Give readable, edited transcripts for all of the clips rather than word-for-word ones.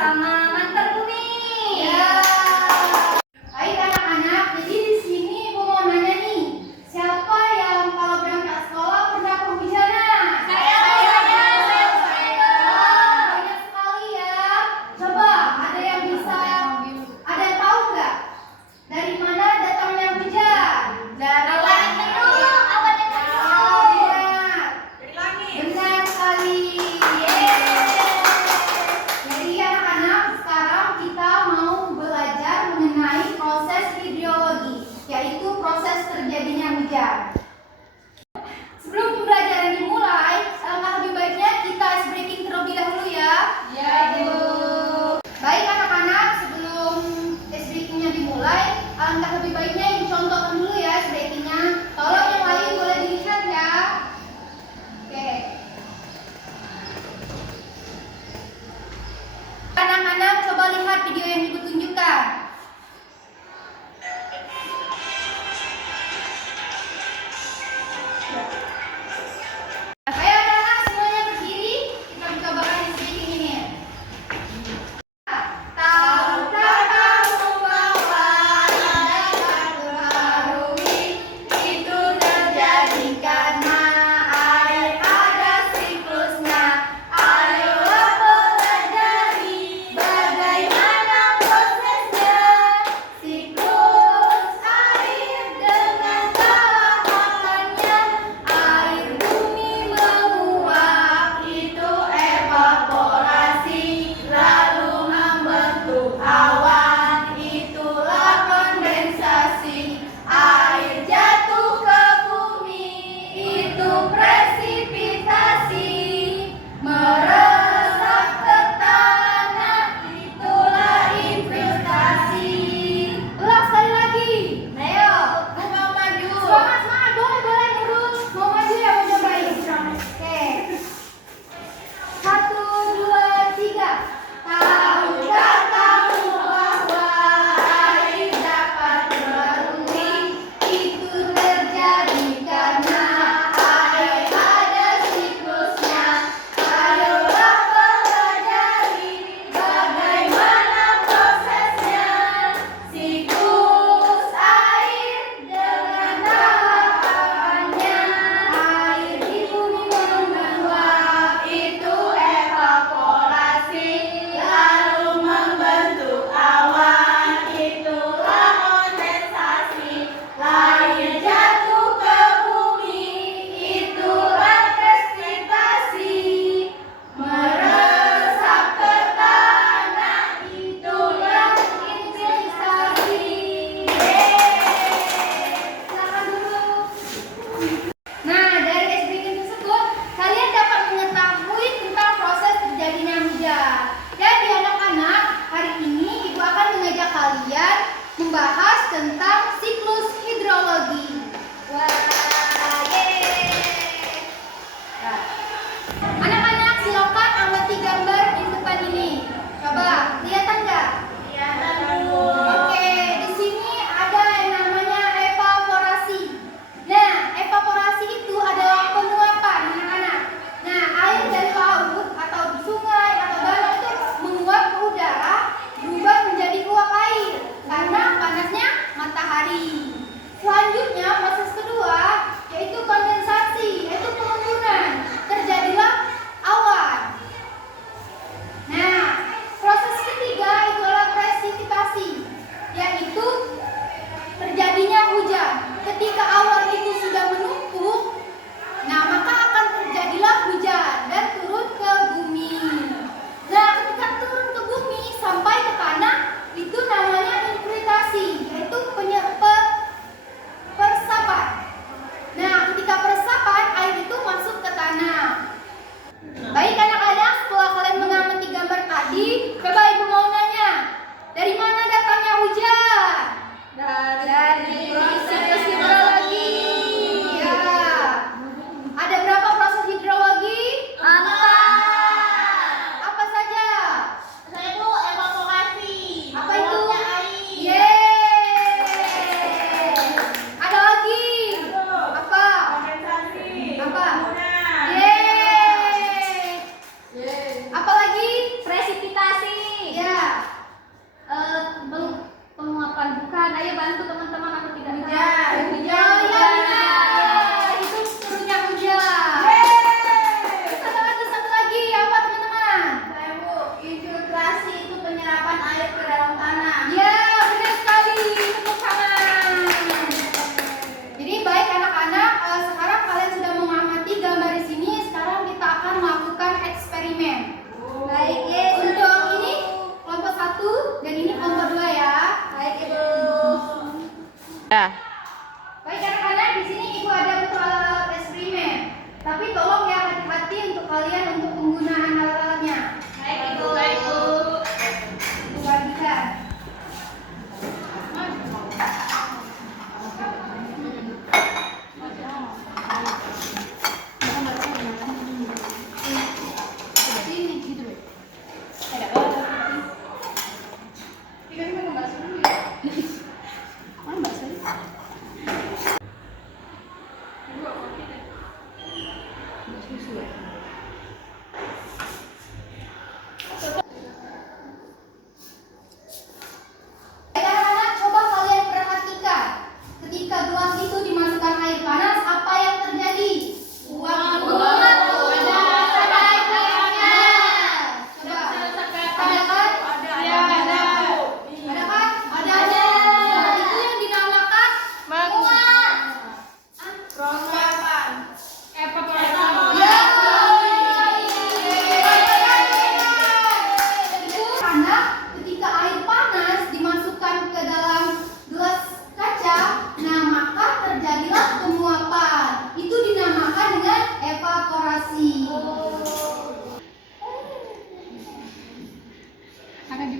sama Mantar Bumi. Ya. Baik anak-anak, jadi di sini Ibu mau nanya nih, siapa yang kalau berangkat sekolah pernah ke Humbijana? Saya. Banyak sekali ya. Coba ada yang tahu nggak? Dari mana datangnya hujan? Dari Awan mendung, awan yang Oh, benar. dari langit. Benar sekali. Yeay. Jadi anak-anak,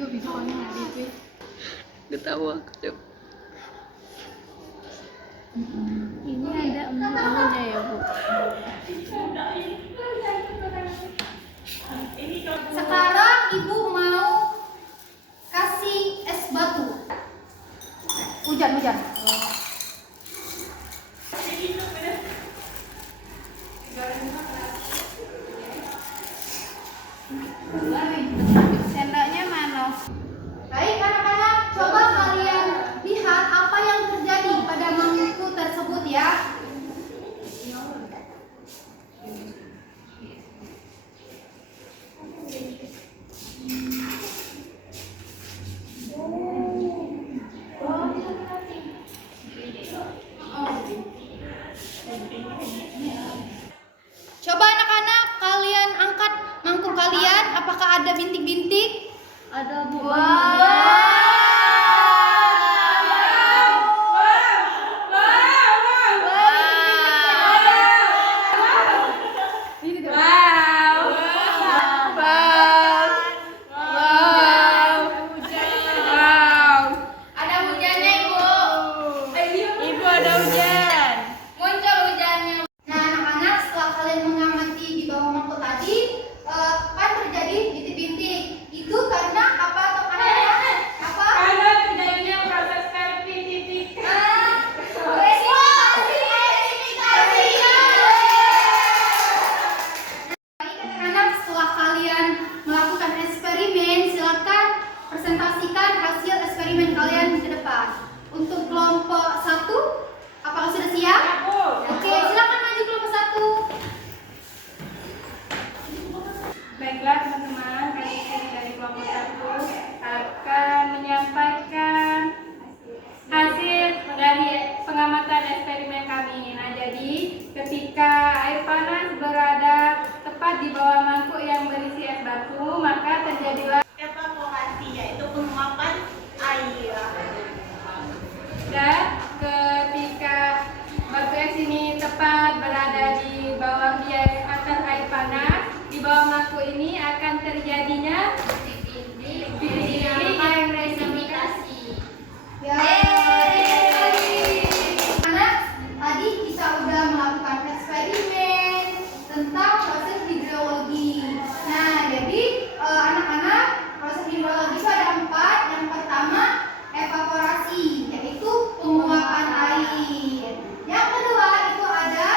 juga videonya DP. Ketawa kecap. Ini ada emu-emunya ya Bu. Sekarang ibu mau kasih es batu. Hujan. Sendoknya mana? Baik anak-anak, coba kalian lihat apa yang terjadi pada mangkuk tersebut ya. Coba anak-anak kalian angkat mangkuk kalian, apakah ada bintik-bintik? Ada Bu. Ada hujannya ibu. Ibu ada hujan. Muncul hujannya. Nah anak-anak setelah kalian mengamati di bawah mangkuk tadi, kan terjadi bintik-bintik. Itu karena apa atau anak-anak? Apa? Karena terjadinya proses fermentasi. Anak-anak setelah kalian melakukan eksperimen, silakan presentasikan hasil eksperimen kalian ke depan. Untuk kelompok 1, apakah sudah siap? Oke, silakan maju kelompok 1. Baiklah teman-teman, kami dari kelompok 1 akan menyampaikan hasil dari pengamatan eksperimen kami. Nah, jadi ketika air panas berada tepat di bawah mangkuk yang berisi es batu, maka terjadilah evaporasi, yaitu penguapan air. dan ketika batu es ini tepat berada di bawah di atas air panas, di bawah mangkuk ini akan terjadinya bintik-bintik yang presipitasasi. Ya. Anak, tadi kita udah melakukan eksperimen tentang proses hidrologi. Nah, jadi anak-anak, proses hidrologi itu ada 4. Yang pertama, evaporasi, yaitu penguapan air. Yang kedua itu ada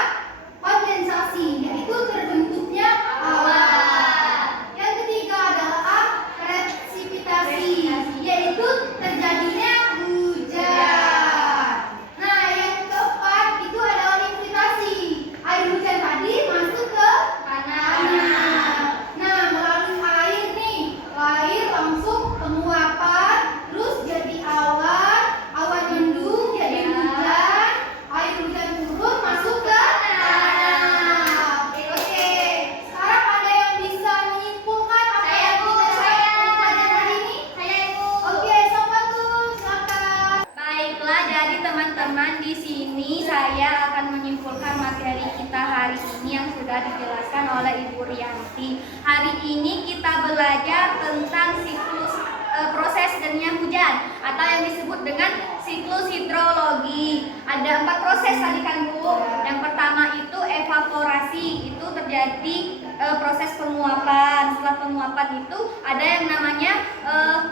kondensasi, yaitu terbentuknya awan. Yang ketiga adalah presipitasi, yaitu terjadinya hujan. Nah, yang keempat itu adalah infiltrasi. Air hujan tadi masuk ke tanah. Nah, melalui air nih, air langsung penguapan, terus jadi awan, awan mendung jadi hujan, air hujan turun masuk ke tanah. Oke, sekarang ada yang bisa menyimpulkan apa yang kita sampaikan pada hari ini? Saya ibu. Oke, siapa tuh? Silakan. Baiklah, jadi teman-teman di sini saya akan menyimpulkan materi kita hari ini yang sudah dijelaskan oleh Ibu Rianti. Hari ini kita belajar tentang siklus proses terjadinya hujan atau yang disebut dengan siklus hidrologi. Ada 4 proses tadi kan Bu. Yang pertama itu evaporasi, itu terjadi proses penguapan. Setelah penguapan itu ada yang namanya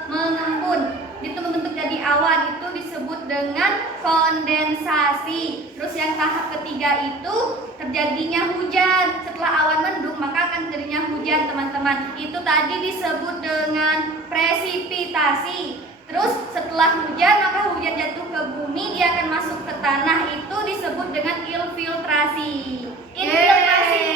mengembun. Itu membentuk jadi awan, itu disebut dengan kondensasi. Terus yang tahap ketiga itu terjadinya hujan. Setelah awan mendung maka akan terjadinya hujan teman-teman. Itu tadi disebut dengan presipitasi. Terus setelah hujan maka hujan jatuh ke bumi, dia akan masuk ke tanah, itu disebut dengan infiltrasi. Infiltrasi.